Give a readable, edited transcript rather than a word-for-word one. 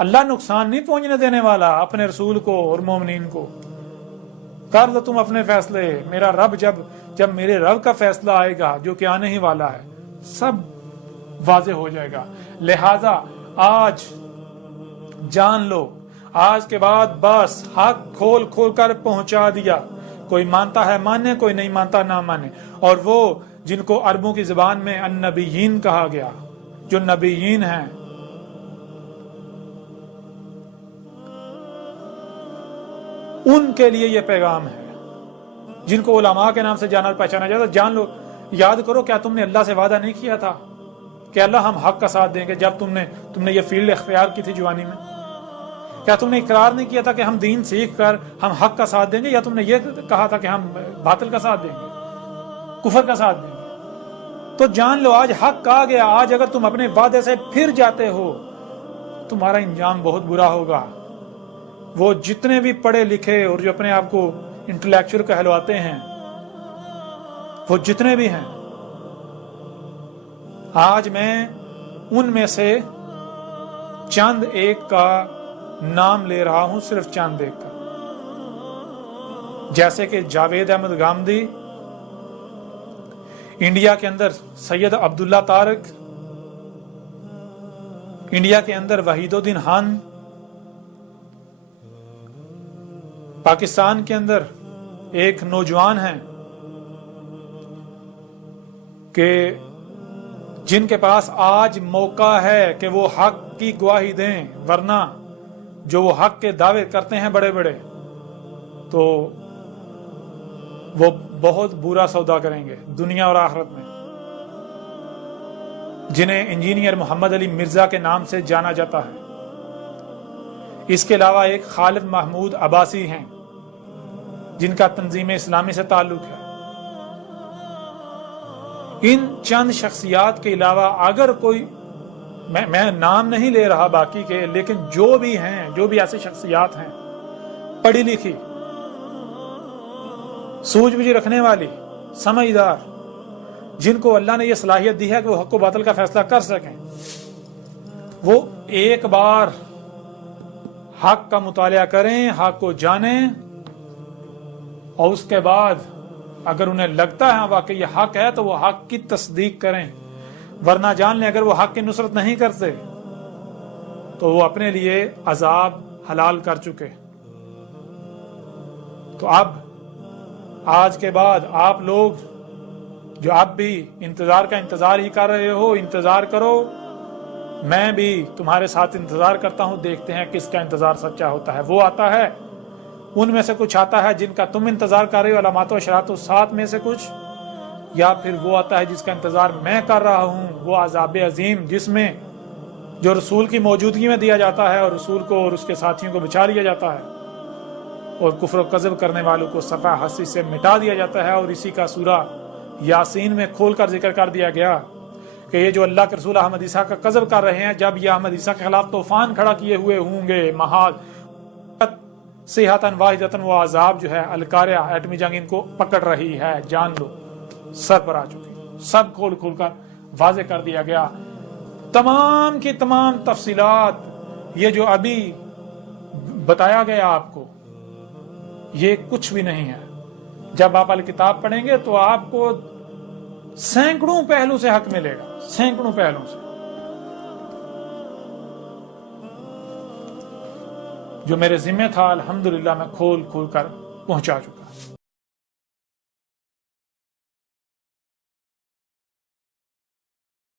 اللہ نقصان نہیں پہنچنے دینے والا اپنے رسول کو اور مومنین کو. کر لو تم اپنے فیصلے. میرا رب جب میرے رب کا فیصلہ آئے گا جو کہ آنے ہی والا ہے, سب واضح ہو جائے گا. لہذا آج جان لو, آج کے بعد بس حق کھول کھول کر پہنچا دیا. کوئی مانتا ہے مانے, کوئی نہیں مانتا نہ مانے. اور وہ جن کو عربوں کی زبان میں النبیین کہا گیا, جو نبیین ہیں, ان کے لیے یہ پیغام ہے. جن کو علماء کے نام سے جانا پہچانا جاتا, جان لو, یاد کرو کیا تم نے اللہ سے وعدہ نہیں کیا تھا کہ اللہ ہم حق کا ساتھ دیں گے؟ جب تم نے یہ فیلڈ اختیار کی تھی جوانی میں, کیا تم نے اقرار نہیں کیا تھا کہ ہم دین سیکھ کر ہم حق کا ساتھ دیں گے؟ یا تم نے یہ کہا تھا کہ ہم باطل کا ساتھ دیں گے, کفر کا ساتھ دیں گے؟ تو جان لو آج حق آ گیا. آج اگر تم اپنے وعدے سے پھر جاتے ہو, تمہارا انجام بہت برا ہوگا. وہ جتنے بھی پڑھے لکھے اور جو اپنے آپ کو انٹلیکچوئل کہلواتے ہیں, وہ جتنے بھی ہیں, آج میں ان میں سے چند ایک کا نام لے رہا ہوں, صرف چند ایک کا. جیسے کہ جاوید احمد گامدی, انڈیا کے اندر سید عبداللہ طارق, انڈیا کے اندر وحید الدین خان, پاکستان کے اندر ایک نوجوان ہیں کہ جن کے پاس آج موقع ہے کہ وہ حق کی گواہی دیں, ورنہ جو وہ حق کے دعوے کرتے ہیں بڑے بڑے, تو وہ بہت برا سودا کریں گے دنیا اور آخرت میں. جنہیں انجینئر محمد علی مرزا کے نام سے جانا جاتا ہے. اس کے علاوہ ایک خالد محمود عباسی ہیں جن کا تنظیم اسلامی سے تعلق ہے. ان چند شخصیات کے علاوہ اگر کوئی, میں نام نہیں لے رہا باقی کے, لیکن جو بھی ہیں, جو بھی ایسی شخصیات ہیں پڑھی لکھی, سوچ بوجھ رکھنے والی, سمجھدار, جن کو اللہ نے یہ صلاحیت دی ہے کہ وہ حق و باطل کا فیصلہ کر سکیں, وہ ایک بار حق کا مطالعہ کریں, حق کو جانیں, اور اس کے بعد اگر انہیں لگتا ہے واقعی یہ حق ہے تو وہ حق کی تصدیق کریں. ورنہ جان لیں اگر وہ حق کی نصرت نہیں کرتے تو وہ اپنے لیے عذاب حلال کر چکے. تو اب آج کے بعد آپ لوگ جو اب بھی انتظار ہی کر رہے ہو, انتظار کرو. میں بھی تمہارے ساتھ انتظار کرتا ہوں, دیکھتے ہیں کس کا انتظار سچا ہوتا ہے. وہ آتا ہے, ان میں سے کچھ آتا ہے جن کا تم انتظار کر رہے ہو, علامات و اشارات و سات میں سے کچھ, یا پھر وہ آتا ہے جس کا انتظار میں کر رہا ہوں, وہ عذاب عظیم, جس میں جو رسول کی موجودگی میں دیا جاتا ہے اور رسول کو اور اس کے ساتھیوں کو بچا لیا جاتا ہے, اور کفر و کذب کرنے والوں کو صفحہ ہستی سے مٹا دیا جاتا ہے. اور اسی کا سورہ یاسین میں کھول کر ذکر کر دیا گیا کہ یہ جو اللہ کے رسول احمد عیسیٰ کا کذب کر رہے ہیں, جب یہ احمد عیسیٰ کے خلاف طوفان کھڑا کیے ہوئے ہوں گے, محال صیحۃ واحدۃ, وہ عذاب جو ہے القاریہ ایٹمی جنگ ان کو پکڑ رہی ہے, جان لو سر پر آ چکی. سب کھول کھول کر واضح کر دیا گیا. تمام کی تمام تفصیلات یہ جو ابھی بتایا گیا آپ کو, یہ کچھ بھی نہیں ہے. جب آپ الکتاب پڑھیں گے تو آپ کو سینکڑوں پہلو سے حق ملے گا, سینکڑوں پہلو سے, جو میرے ذمہ تھا الحمدللہ میں کھول کھول کر پہنچا چکا.